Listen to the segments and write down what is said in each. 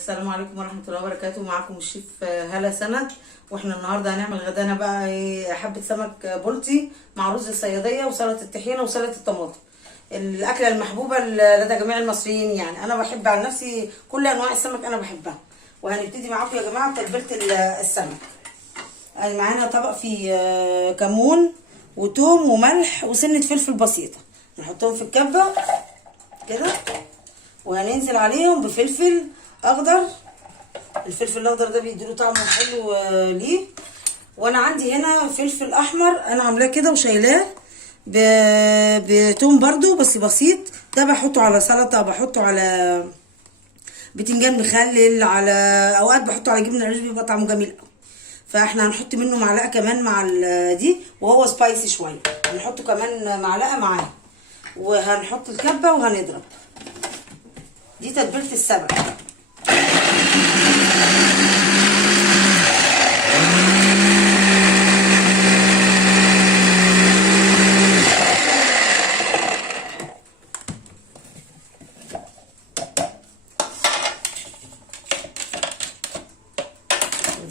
السلام عليكم ورحمة الله وبركاته. معكم الشيف هالة سند. واحنا النهارده هنعمل غدانا بقى حبة سمك بلطي مع رز الصيادية وسلطة الطحينة وسلطة الطماطم، الأكلة المحبوبة لدى جميع المصريين. يعني أنا بحب عن نفسي كل أنواع السمك أنا بحبها. وهنبتدي معاكم يا جماعة بتتبيلة السمك. يعني معانا طبق فيه كمون وتوم وملح وسنة فلفل بسيطة، نحطهم في الكبة كده، وهننزل عليهم بفلفل اخضر. الفلفل الاخضر ده بيديله طعم حلو ليه. وانا عندي هنا فلفل احمر انا عاملاه كده وشايلاه بتوم برضو بس بسيط، ده بحطه على سلطه، بحطه على بتنجان مخلل، على اوقات بحطه على جبنه قريش، بيبقى طعمه جميل قوي. فاحنا هنحط منه معلقه كمان مع دي، وهو سبايسي شويه، هنحطه كمان معلقه معاه، وهنحط الكبه وهنضرب. دي تتبيله السمك.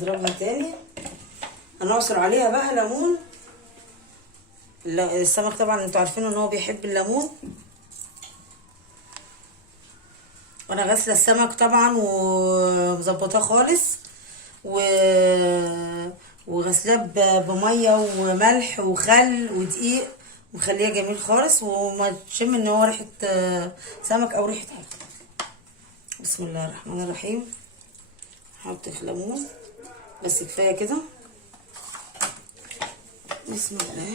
نضربها تاني، هنعصر عليها بقى ليمون. السمك طبعا انتوا عارفين ان هو بيحب الليمون. وانا غاسله السمك طبعا ومظبطاه خالص وغسلاه بميه وملح وخل ودقيق، مخليه جميل خالص، وما تشم ان هو ريحه سمك او ريحه حاجه. بسم الله الرحمن الرحيم. هحط ليمون بس كفايه كده. بسم الله.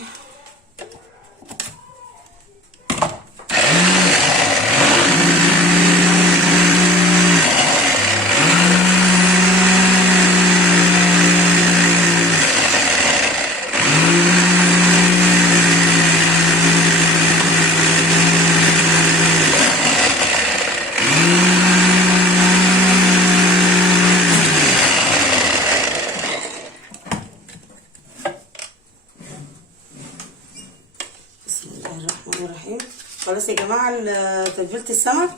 بسم الله الرحمن الرحيم. خلاص يا جماعه تتبيله السمك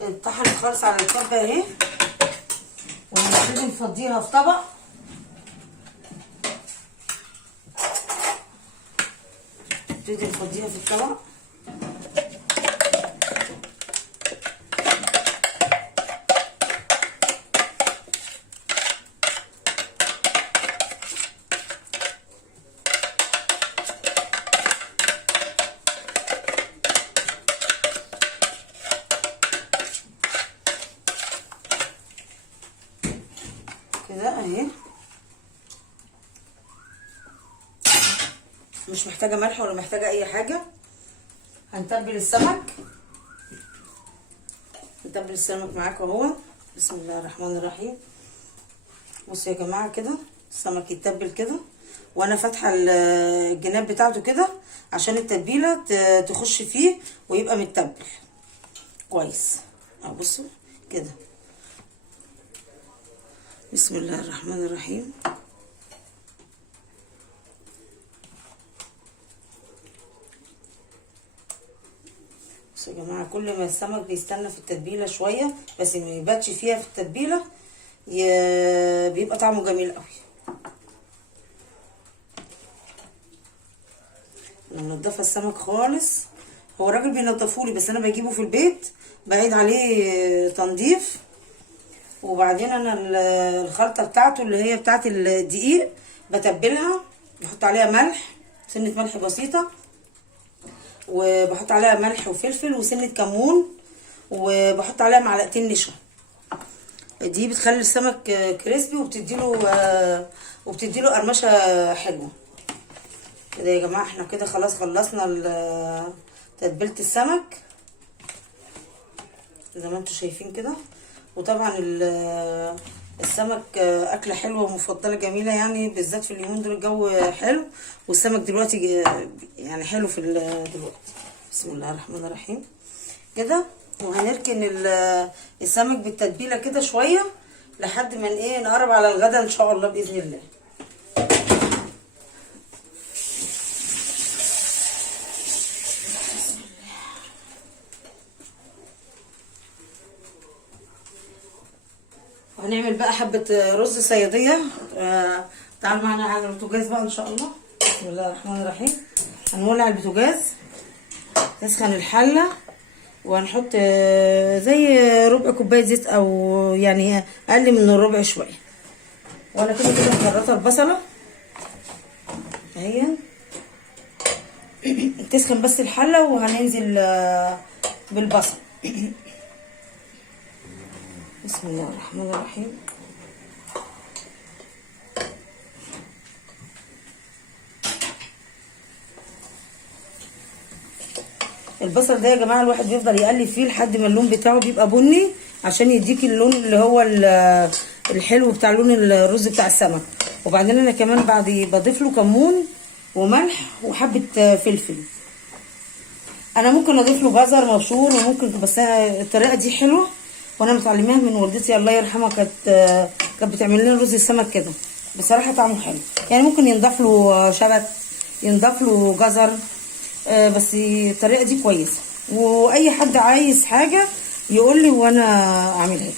اتطحنت خالص على الكبه اهي، وهنبتدي نفضيها في طبق. نبتدي نفضيها في الطبق. كده اهي، مش محتاجه ملح ولا محتاجه اي حاجه. هنتبل السمك. نتبل السمك معاكم اهو. بسم الله الرحمن الرحيم. بصوا يا جماعه كده السمك يتبل كده، وانا فاتحه الجناب بتاعته كده عشان التتبيله تخش فيه ويبقى متبل كويس. اهو بصوا كده. بسم الله الرحمن الرحيم. بصوا يا جماعه، كل ما السمك بيستنى في التتبيله شويه بس ما يباتش فيها في التتبيله بيبقى طعمه جميل قوي. منضفه السمك خالص. هو الراجل بينضفولي بس انا بجيبه في البيت بعيد عليه تنظيف. وبعدين انا الخلطه بتاعته اللي هي بتاعت الدقيق بتبلها، بحط عليها ملح، سنه ملح بسيطه، وبحط عليها ملح وفلفل وسنه كمون، وبحط عليها معلقتين نشا. دي بتخلي السمك كريسبي وبتديله قرمشه حلوه كده. يا جماعه احنا كده خلاص خلصنا تتبيله السمك زي ما انتم شايفين كده. وطبعا السمك اكله حلوه ومفضله جميله، يعني بالذات في اليومين دول الجو حلو والسمك دلوقتي يعني حلو في دلوقتي. بسم الله الرحمن الرحيم كده. وهنركن السمك بالتتبيله كده شويه لحد ما نقرب على الغدا ان شاء الله باذن الله. وهنعمل بقى حبه رز صياديه. تعالوا معانا على البوتاجاز بقى ان شاء الله. بسم الله الرحمن الرحيم. هنولع البوتاجاز، نسخن الحله، وهنحط زي ربع كوبايه زيت، او يعني اقل من الربع شويه. وانا كده مخرطه البصله اهي، تسخن بس الحله، وهننزل بالبصل. بسم الله الرحمن الرحيم. البصل ده يا جماعه الواحد بيفضل يقلب فيه لحد ما اللون بتاعه بيبقى بني، عشان يديك اللون اللي هو الحلو بتاع لون الرز بتاع السمك. وبعدين انا كمان بعد بضيف له كمون وملح وحبه فلفل. انا ممكن اضيف له جزر مبشور وممكن، بس الطريقه دي حلوه وانا متعلماها من والدتي الله يرحمها. كانت بتعمل لنا رز السمك كده، بصراحه طعمه حلو. يعني ممكن ينضاف له شبت، ينضاف له جزر، بس الطريقه دي كويسه. واي حد عايز حاجه يقول لي وانا اعملها له.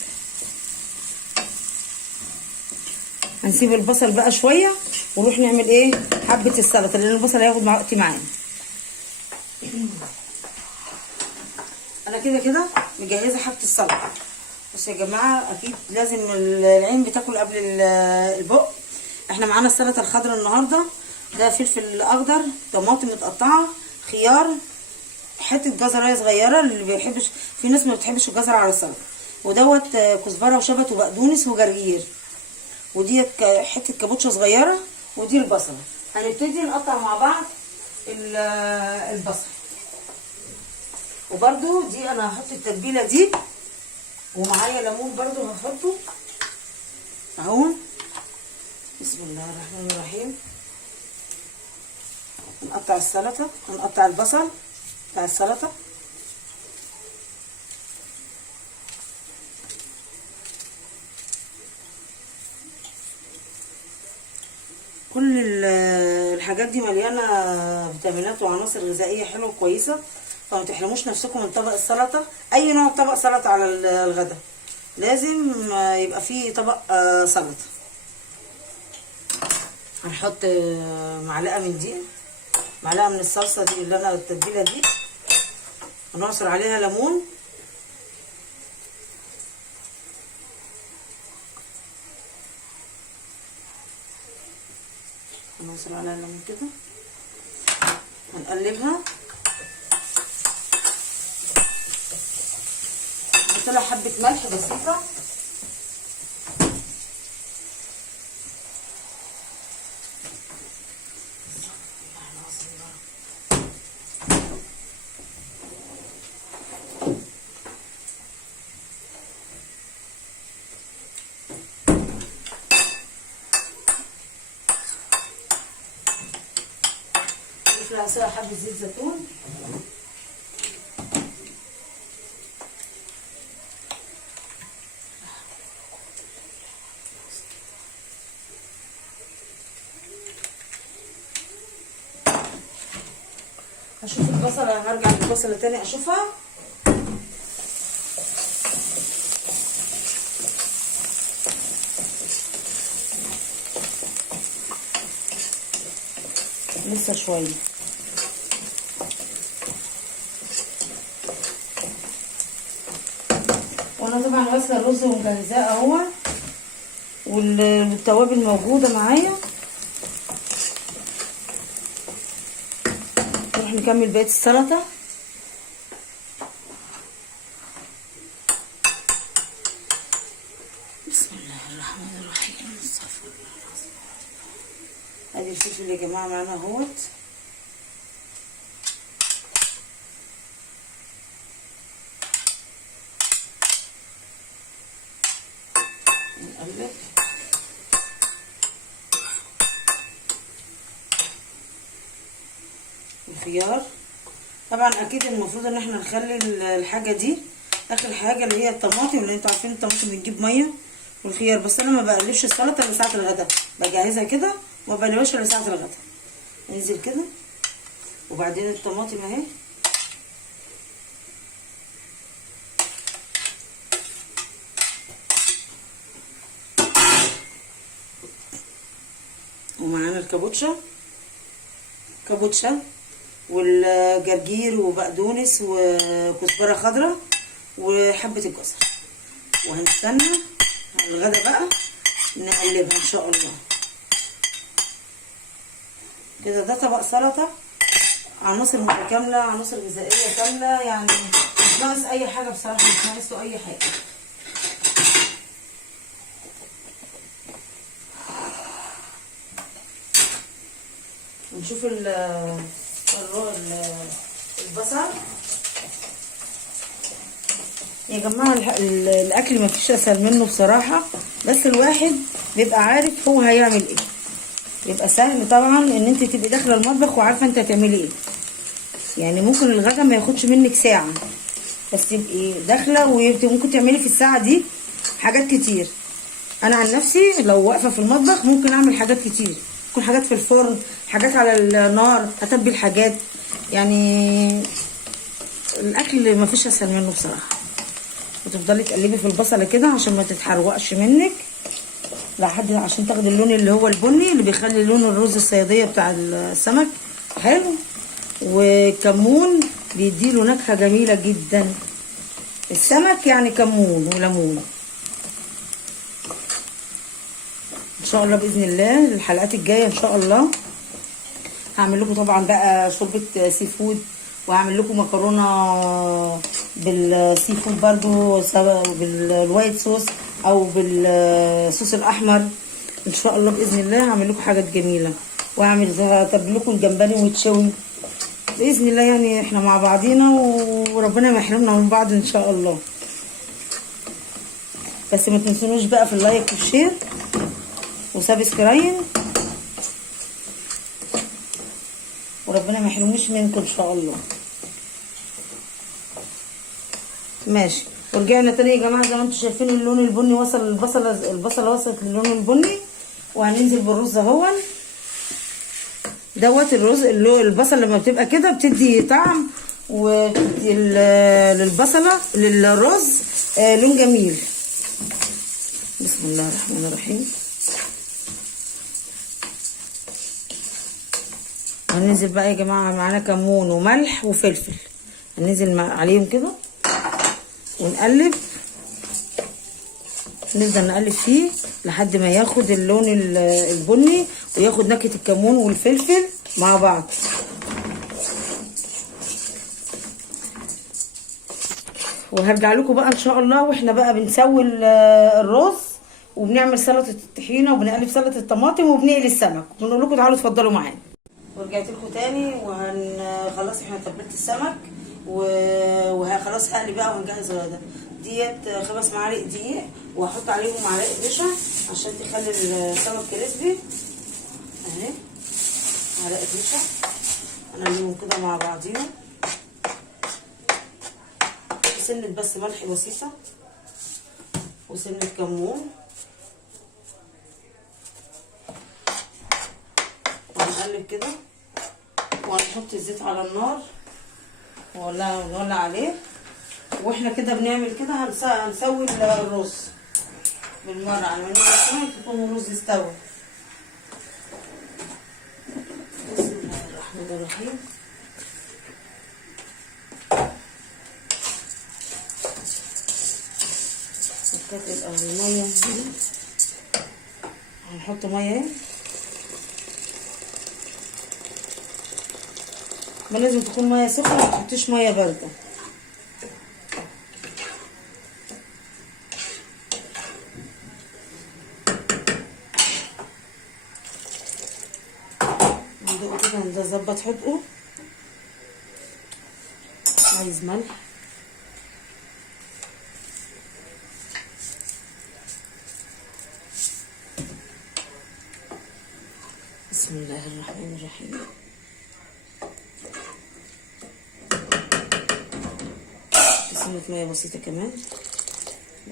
هنسيب البصل بقى شويه ونروح نعمل ايه، حبه السلطه، لان البصل هياخد وقت معانا. انا كده مجهزه حبه السلطه. بصوا يا جماعه، اكيد لازم العين بتاكل قبل البق. احنا معانا السلطه الخضراء النهارده، ده فلفل اخضر، طماطم متقطعه، خيار، حته جزرايه صغيره اللي بيحبش، في ناس ما بتحبش الجزر على السلطه، ودوت كزبره وشبت وبقدونس وجرجير، وديت حته كابوتشا صغيره، ودي البصله. هنبتدي نقطع مع بعض البصل. وبرده دي انا هحط التتبيله دي، ومعايا ليمون برده هحطه اهو. بسم الله الرحمن الرحيم. هنقطع السلطه، هنقطع البصل بتاع السلطه. كل الحاجات دي مليانه فيتامينات وعناصر غذائيه حلوه كويسه، فما تحرموش نفسكم من طبق السلطه. اي نوع طبق سلطه على الغدا لازم يبقى فيه طبق سلطه. هنحط معلقه من دي، معلقه من الصلصه دي اللي انا التتبيله دي، ونعصر عليها ليمون. نعصر عليها ليمون كده، هنقلبها. نحط لها حبه ملح بسيطه، نضيف لها حبه زيت زيتون، هشوف البصله، هرجع للبصله تاني اشوفها. لسه شويه. وانا طبعا غاسله الرز ومجهزاه اهو، والتوابل موجوده معايا. نروح نكمل بقيه السلطه. بسم الله الرحمن الرحيم. استغفر الله العظيم. ادي الفلفل يا جماعه معانا اهوت. نقلب. الخيار طبعا اكيد المفروض ان احنا نخلي الحاجه دي اخر حاجه، اللي هي الطماطم، اللي انتوا عارفين الطماطم بتجيب ميه، والخيار. بس انا ما بقلبش السلطه الا ساعه الغداء، بجهزها كده وما بقلبهاش الا ساعه الغداء. ننزل كده، وبعدين الطماطم اهي، ومعانا الكابوتشا والجرجير وبقدونس وكزبره خضراء وحبه الجزر. وهنستنى على الغدا بقى نقلبها ان شاء الله. كده ده طبق سلطه عناصر متكامله، عناصر غذائيه كامله، يعني مش ناقص اي حاجه بصراحه، مش ناقصه اي حاجه. نشوف البصل يا جماعه. الاكل ما فيش اسهل منه بصراحه، بس الواحد بيبقى عارف هو هيعمل ايه. يبقى سهل طبعا ان انت تبقي داخله المطبخ وعارفه انت هتعملي ايه. يعني ممكن الغدا ما ياخدش منك ساعه، بس تبقي داخله وممكن تعملي في الساعه دي حاجات كتير. انا عن نفسي لو واقفه في المطبخ ممكن اعمل حاجات كتير، ممكن حاجات في الفرن، حاجات على النار، اتبل حاجات. يعني الاكل ما فيش اسهل منه بصراحه. وتفضلي تقلبي في البصله كده عشان ما تتحرقش منك لحد عشان تاخدي اللون اللي هو البني اللي بيخلي لون الرز الصياديه بتاع السمك حلو. وكمون بيديله نكهه جميله جدا. السمك يعني كمون وليمون. ان شاء الله باذن الله الحلقات الجايه ان شاء الله هعمل لكم طبعا بقى شوربه سي فود، وهعمل لكم مكرونه بالسي فود برضو، سواء بالوايت صوص او بالصوص الاحمر. ان شاء الله باذن الله هعمل لكم حاجات جميله، وهعمل هتبل لكم الجمبري ويتشوي باذن الله. يعني احنا مع بعضينا وربنا ما يحرمنا من بعض ان شاء الله. بس ما تنسونوش بقى في اللايك والشير وسبسكرايب، وربنا ما يحرمنيش منكم ان شاء الله. ماشي. ورجعنا تاني يا جماعه زي ما انتم شايفين اللون البني وصل، البصله وصلت للون البني. وهننزل بالرز اهون دوت. الرز البصل لما بتبقى كده بتدي طعم وبتدي للبصله للرز لون جميل. بسم الله الرحمن الرحيم. هننزل بقى يا جماعه معانا كمون وملح وفلفل، هننزل عليهم كده ونقلب، نفضل نقلب فيه لحد ما ياخد اللون البني وياخد نكهه الكمون والفلفل مع بعض. وهرجع لكم بقى ان شاء الله واحنا بقى بنسوي الرز وبنعمل سلطه الطحينه وبنقلب سلطه الطماطم وبنقلي السمك، بنقول لكم تعالوا اتفضلوا معانا. ورجعت لكم تاني خلاص احنا تبلت السمك وخلاص هقلي بقى وهنجهز الغدا. ديت 5 معالق دقيق، وهحط عليهم معلقه نشا عشان تخلي السمك كريسبي اهي. معلقه نشا هنقلبهم كده مع بعضيهم، سنه بس ملح بسيطه وسنه كمون، وهنقلب كده وهنحط الزيت على النار ونولع عليه. واحنا كده بنعمل كده هنسوي الرز بالمره على ما نيجي يكون الرز استوى. بسم الله الرحمن الرحيم. نكتب الميه دي، هنحط ميه ما لازم تكون ميه سخنه، ما تحطيش ميه بارده. ندوق كده نظبط حدقه. عايز ملح، بسم الله الرحمن الرحيم. سنة مية بسيطة كمان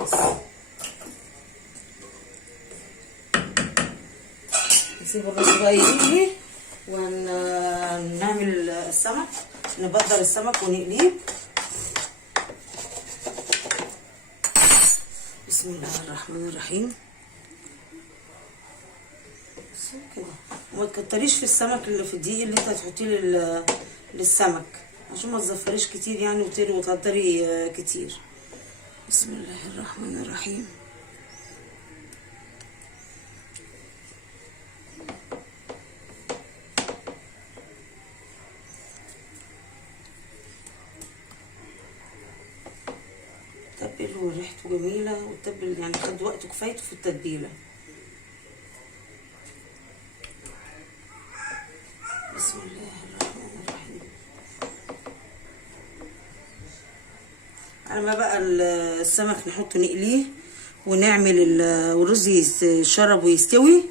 بس. نسيب الرز بقى يغلي ونعمل السمك، نبدر السمك ونقليه. بسم الله الرحمن الرحيم. بس كده. وما تكتريش في السمك اللي في الدقيق اللي انت هتحطيه للسمك عشان ما تزفريش كتير يعني وتهدري كتير. بسم الله الرحمن الرحيم. تبل وريحته جميله، والتبل يعني خد وقته كفايته في التتبيله. بسم الله الرحمن الرحيم. على ما بقى السمك نحطه نقليه ونعمل والرز يتشرب ويستوي،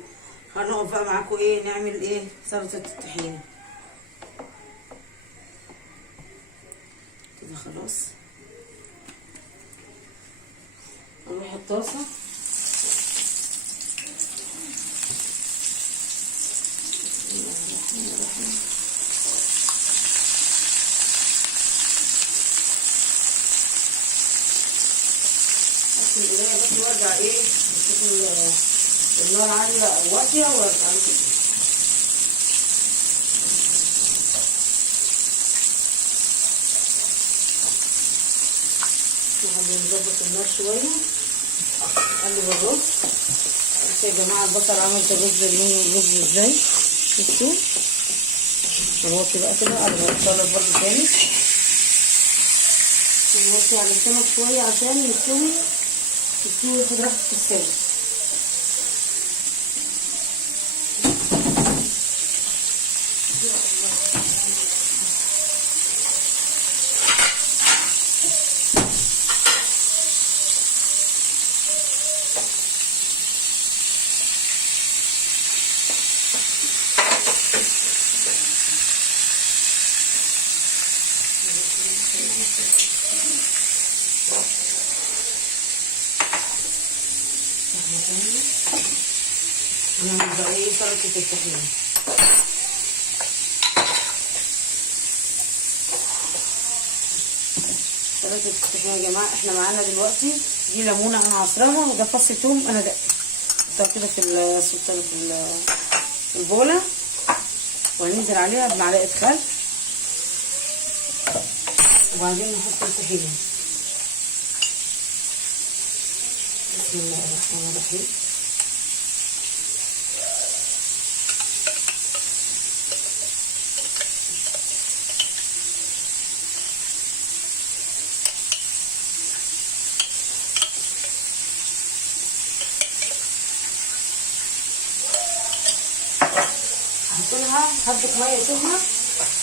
هنقف بقى معاكم ايه نعمل ايه سلطه الطحينه كده. خلاص نروح الطاسه. بسم الله الرحمن الرحيم. في البداية بس وارجع ايه اشوف النار عالية او واطية وارجع كده. نحب نظبط النار شوية، نقلب الرز. بصوا يا جماعة البصل عملت الرز الرز ازاي، بصوا نغطي بقى كده قبل ما يتشرب برضه تاني. نغطي على السمك شوية عشان يستوي ياخد راحته في السوا. هنعمل بقى ايه سلطة الطحينة. سلطة الطحينة يا جماعة احنا معانا دلوقتي دي ليمونة انا عصراها، وده فص توم انا دقته كده في السلطة في البولة، وهننزل عليها بمعلقة خل، وبعدين نحط الطحينة. بسم الله الرحمن الرحيم. هحطلها حبة مية سخنة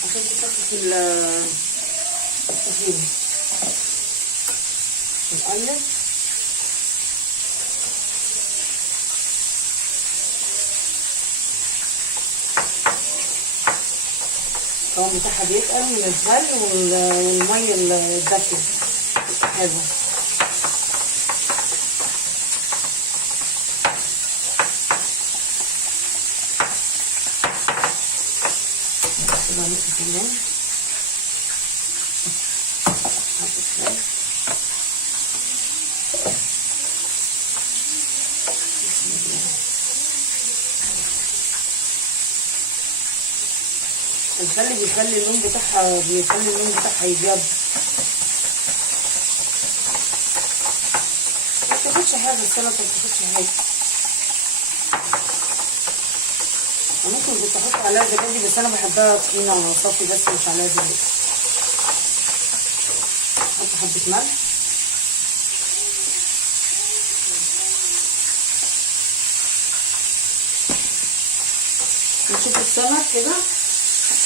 عشان تفكك الطحينة. نقلب القوام بتاعها بيتقل من الخل والمية الدافية حلوة. كده نقطة كمان حبة خل. الخل بيخلي اللون بتاعها يبيض. ما بتاخدش حاجه السلطه، ما بتاخدش حاجه. ممكن كنت احط عليها زبادي بس انا بحبها طحينه صافي بس مش عليها زبادي. احط حبه ملح، نشوف السمك كده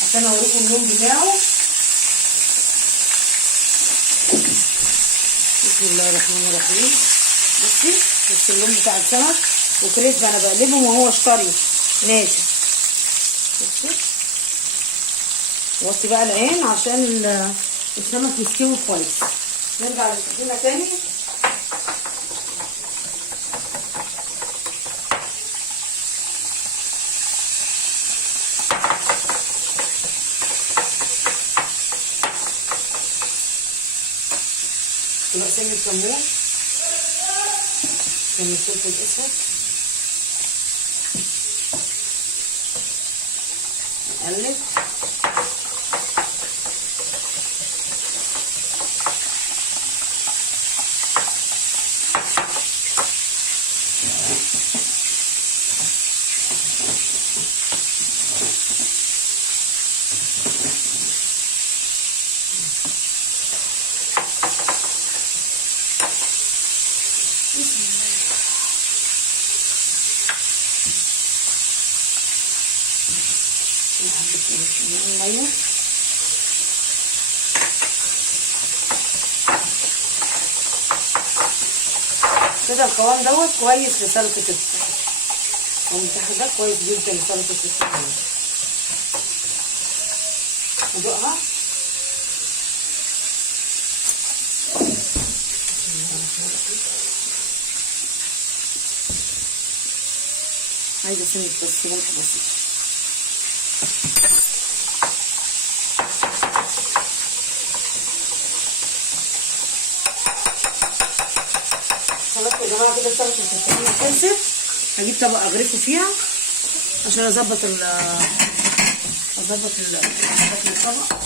عشان اوريكم اللون بتاعه. بسم الله الرحمن الرحيم. بصي اللون بتاع السمك وكريسب، انا بقلبهم وهو طري ناشف. بصي وطي بقى العين عشان السمك يستوي كويس. نرجع للطحينه تاني. بقى سن الكمون، سن الفلفل الاسود، نقلب. الميه كده القوام دوت كويس لسلطه الفراخ. المسح ده كويس جدا لسلطه الفراخ. ادوقها. عايزه سنه بس ملح بسيط. خلاص يا جماعه كده سلطه الطحينه خلصت. هجيب طبق اغرفه فيها عشان اظبط شكل الطبق.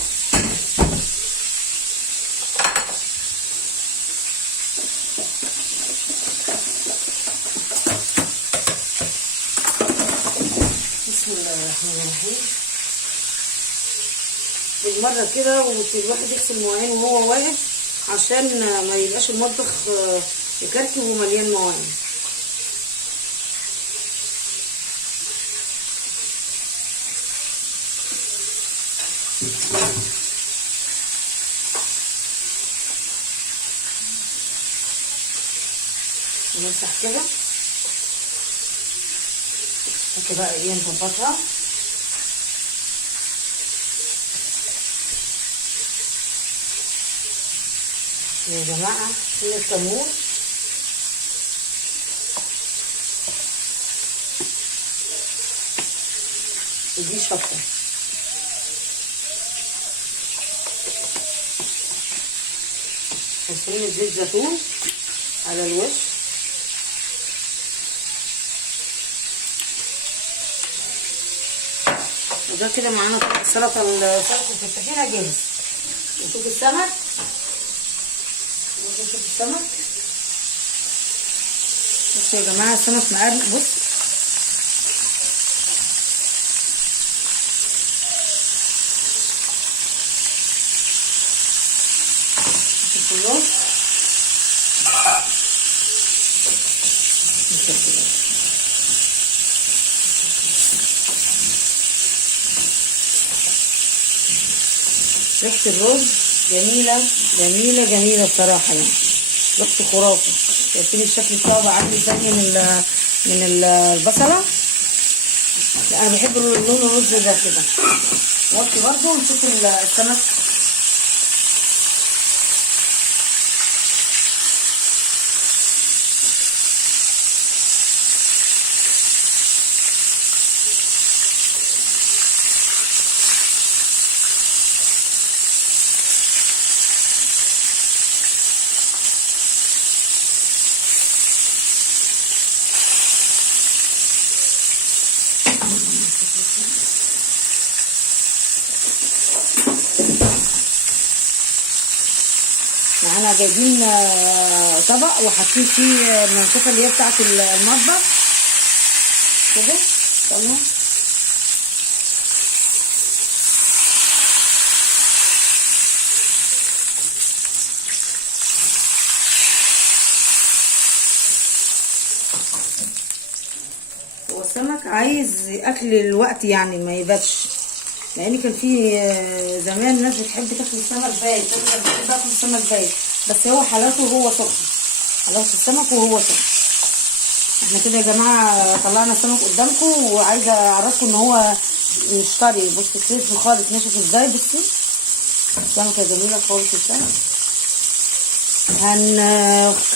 بسم الله الرحمن الرحيم. بالمره كده والواحد يغسل مواعين وهو واقف عشان ما يبقاش المطبخ يكركب ومليان مواعين. نمسح كده بقى ايه نظبطها. يا جماعه هنا الكمون ودي شطه. وسنة زيت زيتون على الوش. وده كده معانا سلطه الطحينه جاهز. نشوف السمك. نشوف السمك. بصوا يا جماعه السمك مقرمش. بص شوف الرز. ريحة الرز جميلة جميلة جميلة بصراحة يعني. ريحته خرافة. شايفين الشكل بتاعه بقى عامل ازاي من البصلة. لا انا بحب لون الرز ده كده. نوطي برضه ونشوف السمك. معانا جايبين طبق وحاطين فيه المنشفه اللي هي بتاعت المطبخ كده. تمام. هو السمك عايز اكل الوقت يعني ما يباتش. لان كان في زمان ناس بتحب تاكل السمك بايت. انا بحب اكل السمك بايت بس هو حلاوته وهو سخن. حلاوه السمك وهو سخن. احنا كده يا جماعه طلعنا السمك قدامكم وعايزه اعرفكم ان هو مش طري. بصوا كريسبي خالص ناشف ازاي. بصوا السمكه جميله خالص ازاي.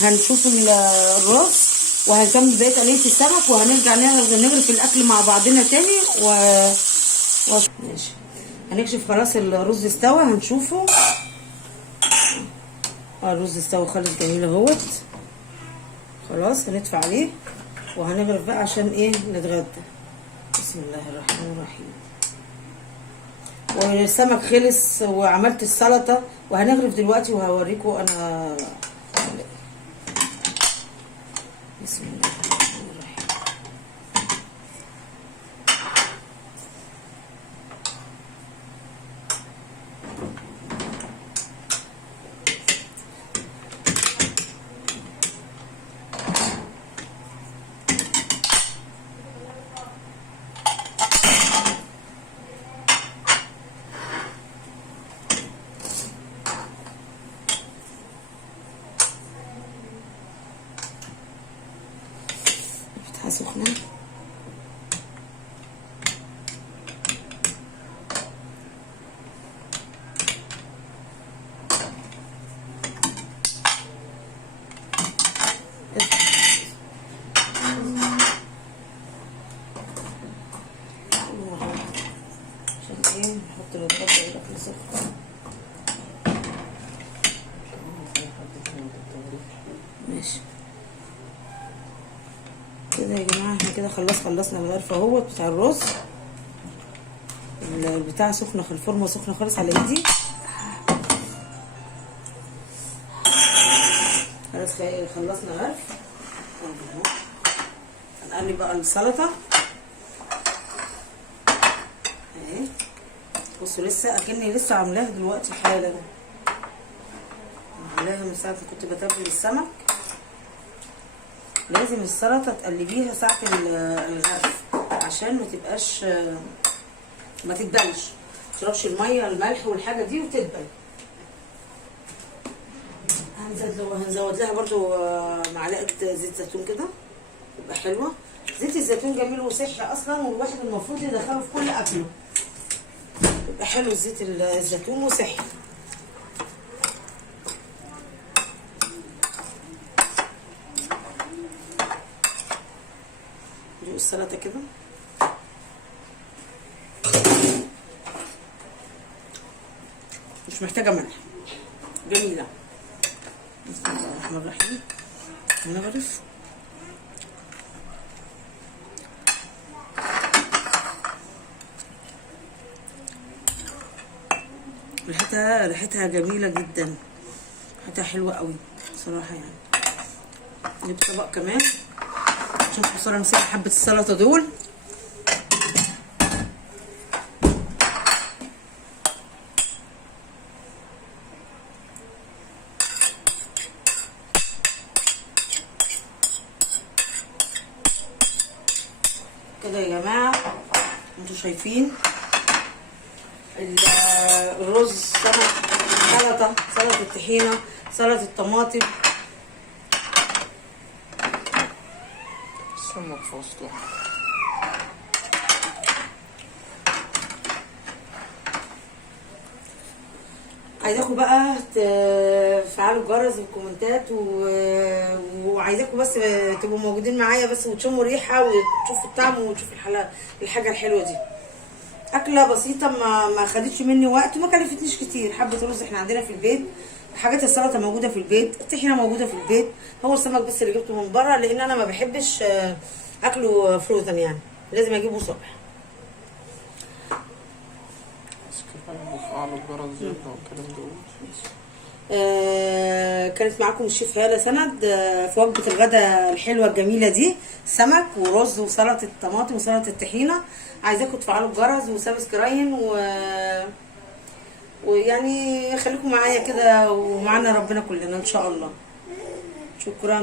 هنشوف الرز وهنكمل بقيه قليه السمك وهنرجع نغرف الاكل مع بعضنا تاني ماشي. هنكشف خلاص الرز استوى. هنشوفه. الرز استوى خالص جميل اهوت. خلاص هندفع عليه وهنغرف بقى عشان ايه نتغدى. بسم الله الرحمن الرحيم. والسمك خلص وعملت السلطه، وهنغرف دلوقتي وهوريكم انا. بسم الله الرحمن الرحيم. سخنة. عشان ايه نحط الرطبة الاكل سخن. ماشي كده يا جماعه، احنا كده خلصنا الغرف اهوت بتاع الرز. البتاع سخنه، الفورمه سخنه خالص على ايدي. خلاص خلصنا غرف. هنقلب بقى السلطه اهي. بصوا لسه اكني لسه عاملاها دلوقتي حالا، عاملاها من ساعه ما كنت بتبل السمك. لازم السلطه تقلبيها ساعه الغرف عشان ما تبقاش ما تتبلش، ما تشربش الميه الملح والحاجه دي وتدبل. هنزود لها برضو معلقه زيت زيتون كده تبقى حلوه. زيت الزيتون جميل وصحي اصلا، والواحد المفروض يدخله في كل اكله، يبقى حلو زيت الزيتون وصحي. ندوق السلطه كده. مش محتاجه ملح، جميله. بسم الله الرحمن الرحيم. هنغرف. ريحتها جميله جدا، ريحتها حلوه قوي بصراحه يعني. نجيب طبق كمان عشان بصراحه نسيب حبه السلطه دول. كده يا جماعه انتوا شايفين الرز، سمك، سلطه الطحينه، سلطه الطماطم، سمك فاصلة. عايزاكم بقى تفعلوا الجرس والكومنتات وعايزاكم بس تبقوا موجودين معايا بس، وتشموا ريحه وتشوفوا الطعم وتشوفوا الحاجه الحلوه دي. اكله بسيطه ما خدتش مني وقت وما كلفتنيش كتير. حبه رز احنا عندنا في البيت، حاجات السلطه موجوده في البيت، الطحينه موجوده في البيت، هو السمك بس اللي جبته من بره لان انا ما بحبش اكله فروزن، يعني لازم اجيبه صبح. وفعلوا الجرس زي والكلام ده. كانت معاكم الشيف هالة سند في وجبة الغداء الحلوة الجميلة دي، سمك ورز وسلطة الطماطم وسلطة الطحينة. عايزاكم تفعلوا الجرس وسبسكرايب ويعني خليكم معايا كده ومعانا ربنا كلنا ان شاء الله. شكرا.